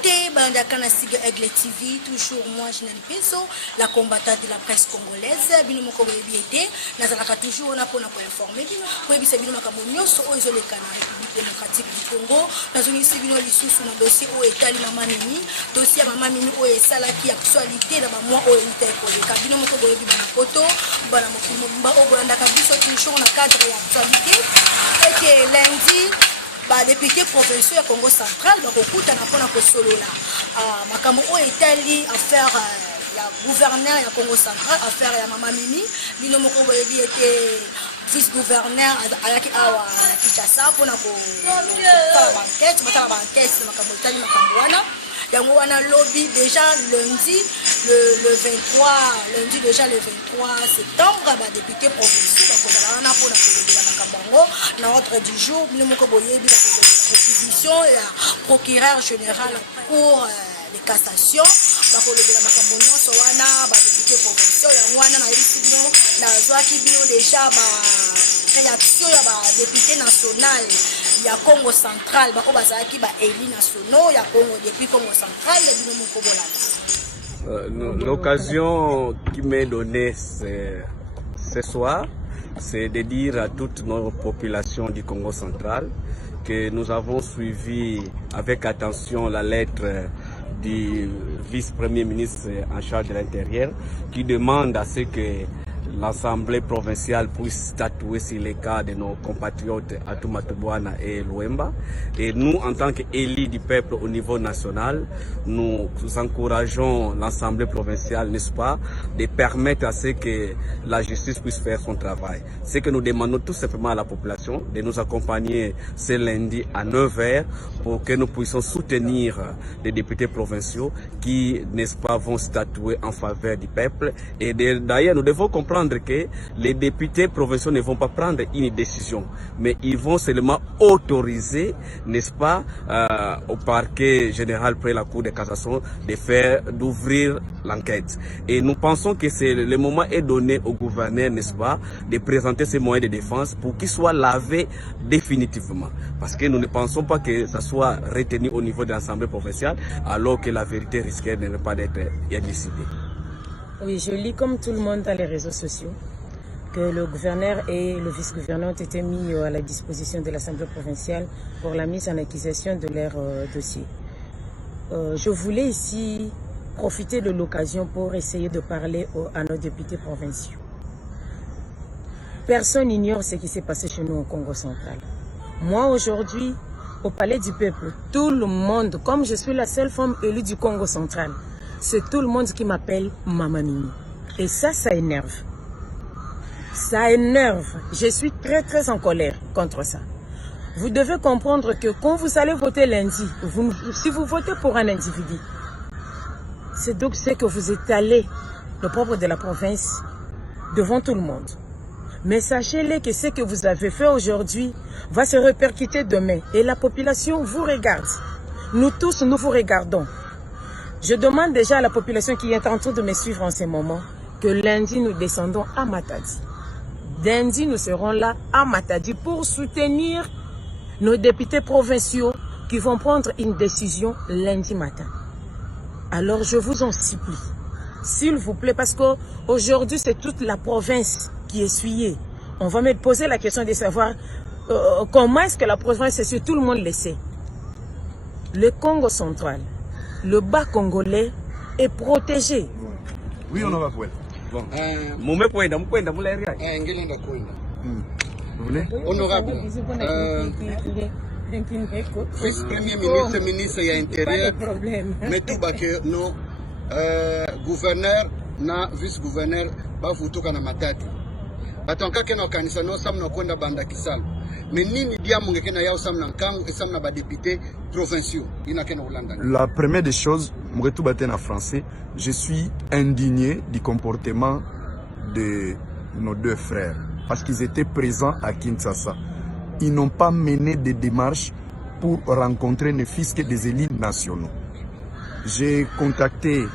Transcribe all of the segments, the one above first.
Bote, Bandakana Siga Aigle TV, toujours moi, Jeanne Peso, la combattante de la presse congolaise. Bino moko boyebi nazalaka toujours on a pour informer bino. Boyebi bino makambo nyonso oyo ezoleka na République démocratique du Congo. Nazongisi bino lisusu na dossier oyo etali mama Mimi, dossier ya mama Mimi oyo esalaki actualité na ba mois oyo itekoleka. Bino moko boyebi na poto, bana mokimo mba oyo bolandaka biso toujours na cadre ya actualité. Et que lundi député provinciaux ya Congo central bakokuta na pona ko solola makambo o etali affaire ya gouverneur ya Congo central affaire ya mama Mimi bino moko boyebi était vice gouverneur ayaki awa na Kinshasa pona ko tala banquête makambo etali makambo wana yango wana lobby déjà lundi le 23 septembre député provinciaux bakozala wana pona ko lobela makambo ngo na ordre du jour bino moko boyebi la réquisition ya procureur général pour de cassation bakolobela makambo nyonso wana député provinciaux yango wana na yebisi bino nazwaki bino déjà réaction ya député national ya Congo central bako bazalaki éli nationaux ya Congo depuis Congo central bino moko bolanda. L'occasion qui m'est donnée ce soir, c'est de dire à toute notre population du Congo central que nous avons suivi avec attention la lettre du vice-premier ministre en charge de l'Intérieur qui demande à ce que l'Assemblée provinciale puisse statuer sur les cas de nos compatriotes Atumatubwana et Luemba. Et nous, en tant qu'élus du peuple au niveau national, nous encourageons l'Assemblée provinciale, n'est-ce pas, de permettre à ce que la justice puisse faire son travail. Ce que nous demandons tout simplement à la population de nous accompagner ce lundi à 9h pour que nous puissions soutenir les députés provinciaux qui, n'est-ce pas, vont statuer en faveur du peuple. Et d'ailleurs, nous devons comprendre que les députés provinciaux ne vont pas prendre une décision, mais ils vont seulement autoriser, n'est-ce pas, au parquet général près la Cour de cassation d'ouvrir l'enquête. Et nous pensons que le moment est donné au gouverneur, n'est-ce pas, de présenter ses moyens de défense pour qu'ils soient lavés définitivement. Parce que nous ne pensons pas que ça soit retenu au niveau de l'Assemblée provinciale, alors que la vérité risquait de ne pas être décidée. Oui, je lis comme tout le monde dans les réseaux sociaux que le gouverneur et le vice-gouverneur ont été mis à la disposition de l'Assemblée provinciale pour la mise en accusation de leur dossier. Je voulais ici profiter de l'occasion pour essayer de parler à nos députés provinciaux. Personne n'ignore ce qui s'est passé chez nous au Congo central. Moi, aujourd'hui, au Palais du Peuple, tout le monde, comme je suis la seule femme élue du Congo central, c'est tout le monde qui m'appelle Mama Mimi. Et ça énerve. Ça énerve. Je suis très en colère contre ça. Vous devez comprendre que quand vous allez voter lundi, si vous votez pour un individu, c'est donc ce que vous étalez le propre de la province devant tout le monde. Mais sachez-le que ce que vous avez fait aujourd'hui va se répercuter demain. Et la population vous regarde. Nous tous, nous vous regardons. Je demande déjà à la population qui est en train de me suivre en ce moment que lundi, nous descendons à Matadi. Lundi, nous serons là à Matadi pour soutenir nos députés provinciaux qui vont prendre une décision lundi matin. Alors, je vous en supplie, s'il vous plaît, parce qu'aujourd'hui, c'est toute la province qui est essuyée. On va me poser la question de savoir comment est-ce que la province est essuyée. Tout le monde le sait. Le Congo central, le bas congolais est protégé. Oui, on en va voir. Bon. Honorable, vice-premier ministre de l'Intérieur, mais tout bas que nos gouverneurs, na vice-gouverneur, bafutuka na matati. Batonka kena kanisa no samna kwenda banda kisalo. Mais nini dia mungekena yao samna nkangu et samna ba députés provinciaux. Ina kena Hollande. La première des choses, mouretou baten en français, je suis indigné du comportement de nos deux frères parce qu'ils étaient présents à Kinshasa. Ils n'ont pas mené des démarches pour rencontrer ne fût-ce que des élus nationaux. J'ai contacté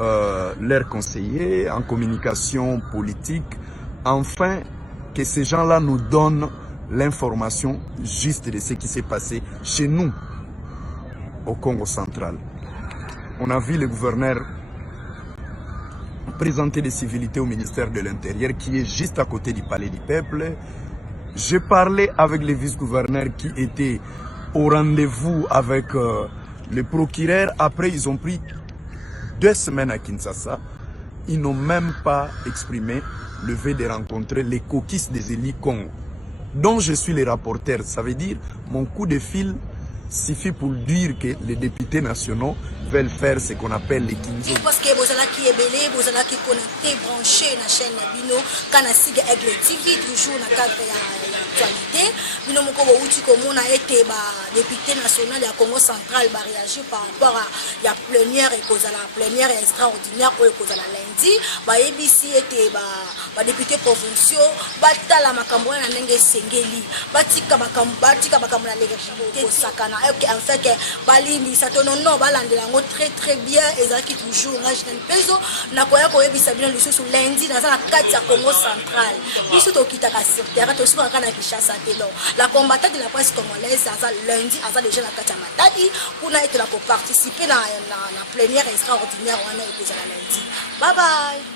leurs conseillers en communication politique, afin que ces gens-là nous donnent l'information juste de ce qui s'est passé chez nous, au Congo central. on a vu le gouverneur présenter des civilités au ministère de l'Intérieur qui est juste à côté du Palais du Peuple. J'ai parlé avec les vice-gouverneurs qui étaient au rendez-vous avec le procureur. Après, ils ont pris 2 semaines à Kinshasa. Ils n'ont même pas exprimé le vœu de rencontrer les coquistes des élites Congo, dont je suis le rapporteur. Ça veut dire mon coup de fil suffit pour dire que les députés nationaux veulent faire ce qu'on appelle les Kinzo. Parce que vous qui est belé, vous qui connecté, branché la chaîne Bino, quand Siga Aigle TV, toujours dans le cadre de l'actualité. Bino Moko Wouti Komo a été député national de Congo central, réagi par rapport à la plénière et cause à la plénière extraordinaire ou cause à la lundi. ABC était député provinciaux, Batala Makambo na Nenge Sengeli, Batika Makambo na Lega Sakana. En fait, Balini, Satonono, Balandela. Très bien et ça qui toujours national peso na koya ko yebisa bino lisusu lundi na za kati ya Congo central biso to kitaka sur terrain to suka kana Kinshasa telo la combattante de la presse congolaise ça lundi ça déjà la kati ya Matadi kuna être la participer na plénière extraordinaire wana et déjà lundi. Bye bye.